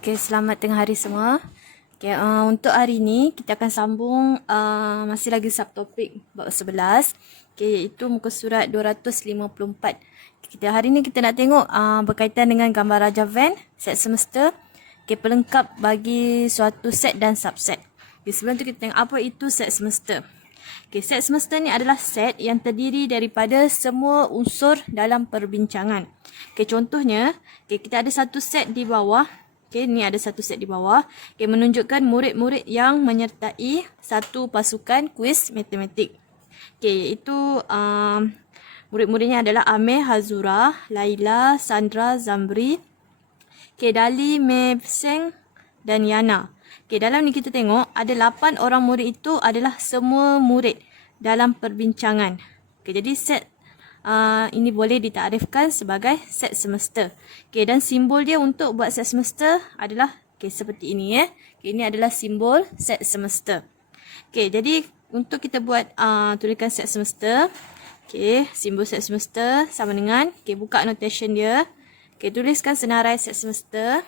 Okay, selamat tengah hari semua. Okay, untuk hari ni kita akan sambung masih lagi subtopik bab 11. Okay, iaitu muka surat 254. Hari ni kita nak tengok berkaitan dengan gambar Raja Venn, set semester. Okay, pelengkap bagi suatu set dan subset. Okay, sebelum tu kita tengok apa itu set semester. Okay, set semester ni adalah set yang terdiri daripada semua unsur dalam perbincangan. Okay, contohnya, kita ada satu set di bawah. Okay, ni ada satu set di bawah. Okay, menunjukkan murid-murid yang menyertai satu pasukan kuis matematik. Okay, itu murid-muridnya adalah Amir, Hazura, Laila, Sandra, Zamri, okay, Dali, Mevseng dan Yana. Okay, dalam ni kita tengok ada 8 orang murid itu adalah semua murid dalam perbincangan. Okay, jadi set ini boleh ditarifkan sebagai set semester. Okay, dan simbol dia untuk buat set semester adalah seperti ini. Okay, ini adalah simbol set semester. Okay, jadi untuk kita buat tulikan set semester, simbol set semester sama dengan, buka notation dia. Tuliskan senarai set semester.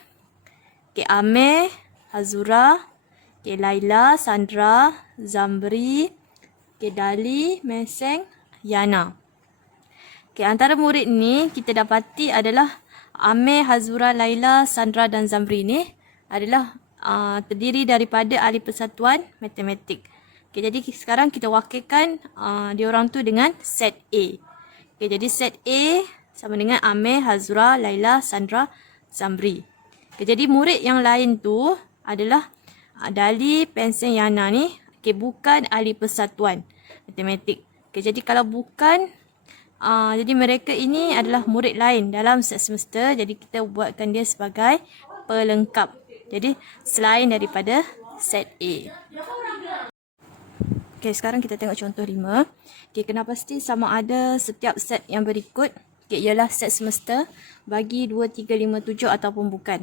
Amir, Hazura, Laila, Sandra, Zamri, Dali, Meseng, Yana. Antara murid ni kita dapati adalah Amir, Hazura, Laila, Sandra dan Zamri ni adalah terdiri daripada ahli persatuan matematik. Jadi sekarang kita wakilkan diorang tu dengan set A. Jadi set A sama dengan Amir, Hazura, Laila, Sandra, Zamri. Jadi murid yang lain tu adalah Dali, Penseng, Yana ni bukan ahli persatuan matematik. Jadi kalau bukan, jadi mereka ini adalah murid lain dalam set semester. Jadi kita buatkan dia sebagai pelengkap. Jadi selain daripada set A. Sekarang kita tengok contoh 5. Kena pasti sama ada setiap set yang berikut ialah set semester bagi 2, 3, 5, 7 ataupun bukan.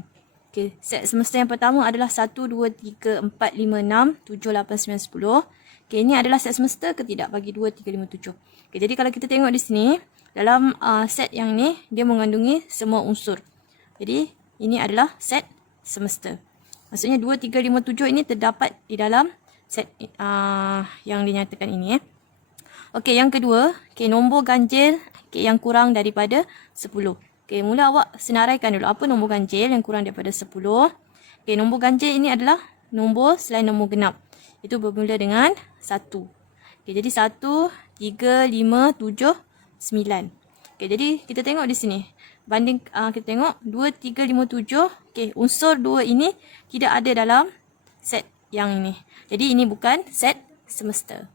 Set semester yang pertama adalah 1, 2, 3, 4, 5, 6, 7, 8, 9, 10. Ini adalah set semester ke tidak bagi 2, 3, 5, 7. Jadi kalau kita tengok di sini, dalam set yang ni, dia mengandungi semua unsur. Jadi, ini adalah set semester. Maksudnya 2, 3, 5, 7 ini terdapat di dalam set yang dinyatakan ini. Yang kedua, nombor ganjil yang kurang daripada 10. Mula awak senaraikan dulu apa nombor ganjil yang kurang daripada 10. Nombor ganjil ini adalah nombor selain nombor genap. Itu bermula dengan 1. Jadi 1, 3, 5, 7, 9. Jadi kita tengok di sini. Banding kita tengok 2, 3, 5, 7. Unsur 2 ini tidak ada dalam set yang ini. Jadi ini bukan set semester.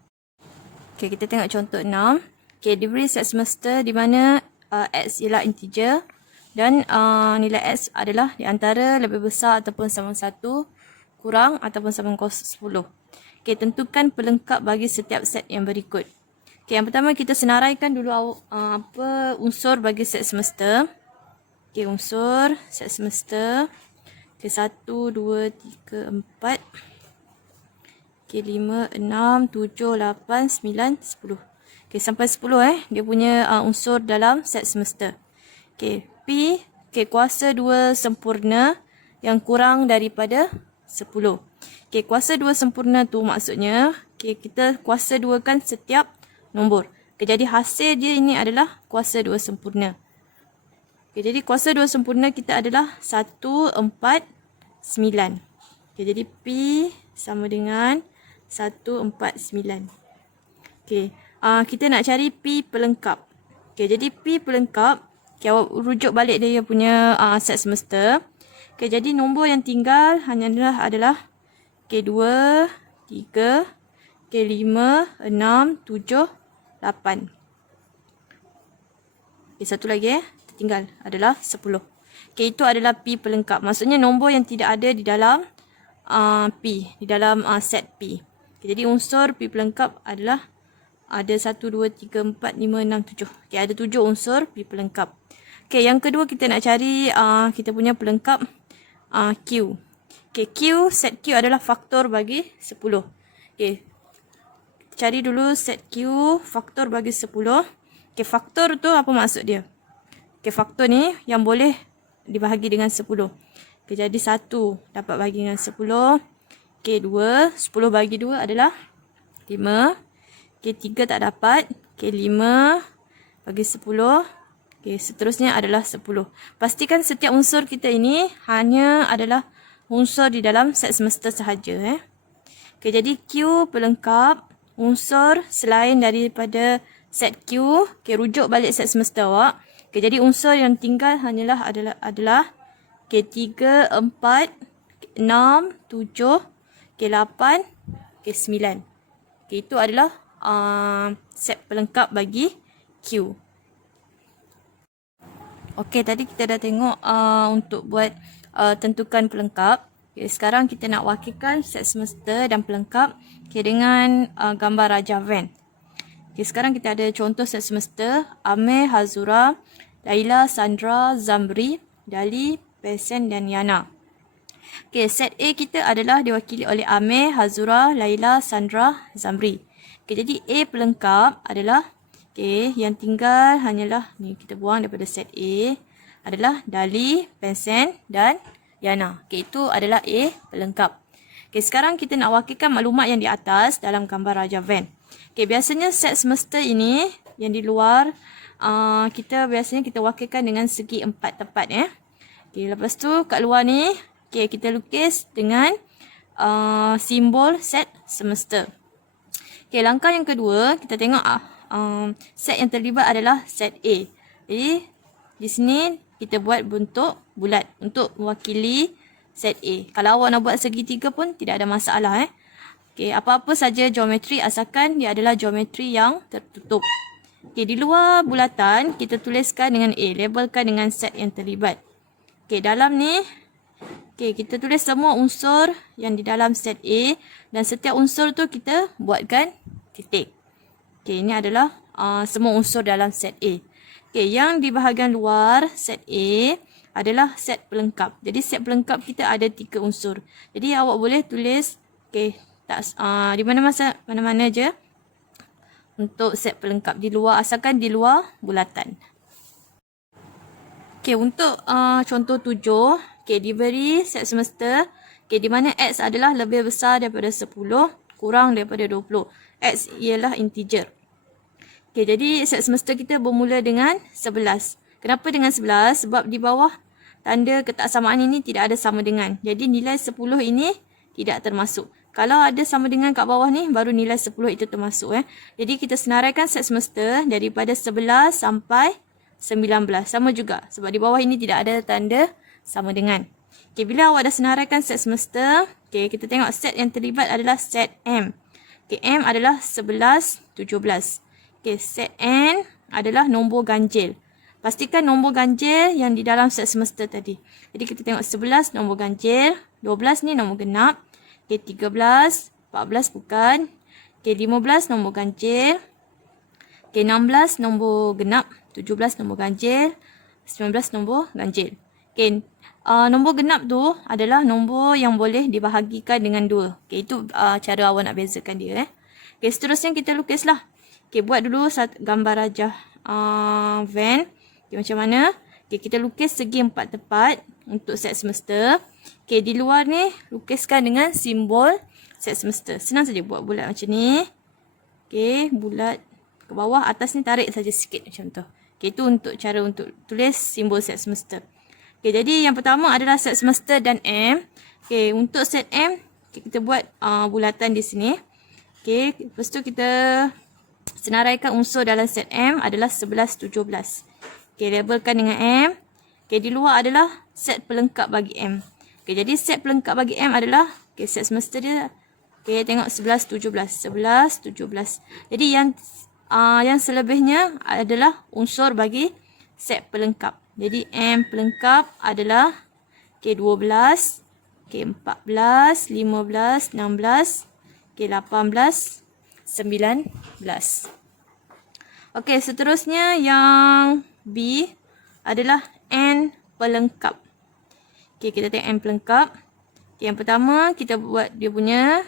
Kita tengok contoh 6. Diberi set semester di mana X ialah integer dan nilai X adalah di antara lebih besar ataupun sama 1, kurang ataupun sama 10. Tentukan pelengkap bagi setiap set yang berikut. Yang pertama kita senaraikan dulu apa unsur bagi set semester. Unsur set semester. 1, 2, 3, 4. 5, 6, 7, 8, 9, 10. Sampai 10 dia punya unsur dalam set semester. P, kuasa 2 sempurna yang kurang daripada 10. Kuasa 2 sempurna tu maksudnya kita kuasa 2 kan setiap nombor. Jadi hasil dia ini adalah kuasa 2 sempurna. Jadi kuasa 2 sempurna kita adalah 1, 4, 9. Jadi P sama dengan 1, 4, 9. Kita nak cari P pelengkap. Jadi P pelengkap, awak rujuk balik dia punya set semester. Jadi nombor yang tinggal hanyalah adalah 2, 3, 5, 6, 7, 8. Satu lagi tertinggal adalah 10. Itu adalah P pelengkap. Maksudnya nombor yang tidak ada di dalam P, di dalam set P. Jadi unsur P pelengkap adalah ada 1, 2, 3, 4, 5, 6, 7. Ada 7 unsur P pelengkap. Yang kedua kita nak cari kita punya pelengkap Q. Q, set Q adalah faktor bagi 10. Cari dulu set Q, faktor bagi 10. Faktor tu apa maksud dia? Faktor ni yang boleh dibahagi dengan 10. Okay, jadi 1 dapat bagi dengan 10. Okay, 2. 10 bagi 2 adalah 5. Okay, 3 tak dapat. Okay, 5 bagi 10. Okay, seterusnya adalah 10. Pastikan setiap unsur kita ini hanya adalah unsur di dalam set semester sahaja. Okay, jadi Q pelengkap unsur selain daripada set Q. Okay, rujuk balik set semester awak. Okay, jadi unsur yang tinggal hanyalah adalah okay, 3, 4, 6, 7, okay, 8, okay, 9. Okay, itu adalah set pelengkap bagi Q. Okey, tadi kita dah tengok untuk buat tentukan pelengkap. Okay, sekarang kita nak wakilkan set semester dan pelengkap dengan gambar Raja Van. Okay, sekarang kita ada contoh set semester. Amir, Hazura, Laila, Sandra, Zamri, Dali, Pesen dan Yana. Okay, set A kita adalah diwakili oleh Amir, Hazura, Laila, Sandra, Zamri. Okay, jadi A pelengkap adalah, okay, yang tinggal hanyalah, ni kita buang daripada set A, adalah Dali, Pesen dan Yana. Okay, itu adalah A pelengkap. Okay, sekarang kita nak wakilkan maklumat yang di atas dalam gambar Raja Van. Okay, biasanya set semester ini, yang di luar, kita wakilkan dengan segi 4 tepat. Okay, lepas tu kat luar ni, okay, kita lukis dengan simbol set semester. Okay, langkah yang kedua, kita tengok set yang terlibat adalah set A. Jadi, di sini kita buat bentuk bulat untuk mewakili set A. Kalau awak nak buat segitiga pun tidak ada masalah. Okay, apa-apa saja geometri asalkan dia adalah geometri yang tertutup. Okay, di luar bulatan, kita tuliskan dengan A, labelkan dengan set yang terlibat. Okay, dalam ni, okay, kita tulis semua unsur yang di dalam set A dan setiap unsur tu kita buatkan titik. Okay, ini adalah semua unsur dalam set A. Okay, yang di bahagian luar set A adalah set pelengkap. Jadi set pelengkap kita ada 3 unsur. Jadi awak boleh tulis, okay, di mana-mana je untuk set pelengkap di luar, asalkan di luar bulatan. Okay, untuk contoh 7, okay, diberi set semester, okay, di mana X adalah lebih besar daripada 10, kurang daripada 20. X ialah integer. Okay, jadi set semester kita bermula dengan 11. Kenapa dengan 11? Sebab di bawah tanda ketaksamaan ini tidak ada sama dengan. Jadi nilai 10 ini tidak termasuk. Kalau ada sama dengan kat bawah ni, baru nilai 10 itu termasuk. Jadi kita senaraikan set semester daripada 11 sampai 19. Sama juga. Sebab di bawah ini tidak ada tanda sama dengan. Okay, bila awak dah senaraikan set semester, okay, kita tengok set yang terlibat adalah set M. Okay, M adalah 11, 17. Okay, set N adalah nombor ganjil. Pastikan nombor ganjil yang di dalam set semester tadi. Jadi kita tengok 11 nombor ganjil, 12 ni nombor genap, okay, 13, 14 bukan, okay, 15 nombor ganjil, okay, 16 nombor genap, 17 nombor ganjil, 19 nombor ganjil. Okay, nombor genap tu adalah nombor yang boleh dibahagikan dengan 2. Okay, itu cara awak nak bezakan dia. Okay, seterusnya kita lukislah. Okay, buat dulu gambar Raja Van. Okay, macam mana? Okay, kita lukis segi 4 tepat untuk set semester. Okay, di luar ni lukiskan dengan simbol set semester. Senang saja buat bulat macam ni. Okay, bulat ke bawah, atas ni tarik saja sikit macam tu. Okay, itu untuk cara untuk tulis simbol set semester. Okay, jadi yang pertama adalah set semester dan M. Okay, untuk set M, okay, kita buat bulatan di sini. Okay, lepas tu kita senaraikan unsur dalam set M adalah 11, 17. Okay, labelkan dengan M. Okay, di luar adalah set pelengkap bagi M. Okay, jadi set pelengkap bagi M adalah, okay, set semester dia. Okay, tengok 11, 17. 11, 17. Jadi yang selebihnya adalah unsur bagi set pelengkap. Jadi M pelengkap adalah, okay, 12, okay, 14, 15, 16, okay, 18, 19. Okey, seterusnya yang B adalah N pelengkap. Okey, kita tengok N pelengkap. Okay, yang pertama kita buat dia punya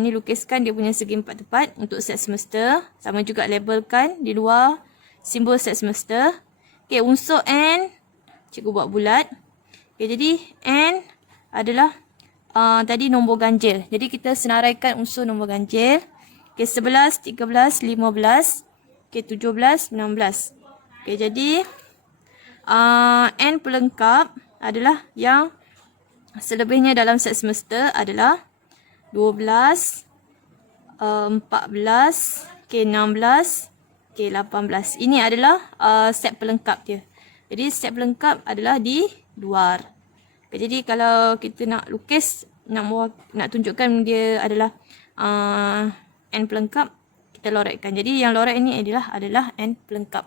ni lukiskan dia punya segi 4 tepat untuk set semester. Sama juga labelkan di luar simbol set semester. Okey, unsur N cikgu buat bulat. Okay, jadi N adalah tadi nombor ganjil. Jadi kita senaraikan unsur nombor ganjil. Okay, 11, 13, 15, okay, 17, 16. Okay, jadi N pelengkap adalah yang selebihnya dalam set semester adalah 12, 14, okay, 16, okay, 18. Ini adalah set pelengkap dia. Jadi set pelengkap adalah di luar. Okay, jadi kalau kita nak lukis, nak tunjukkan dia adalah N pelengkap, kita loretkan. Jadi yang loret ini adalah N pelengkap.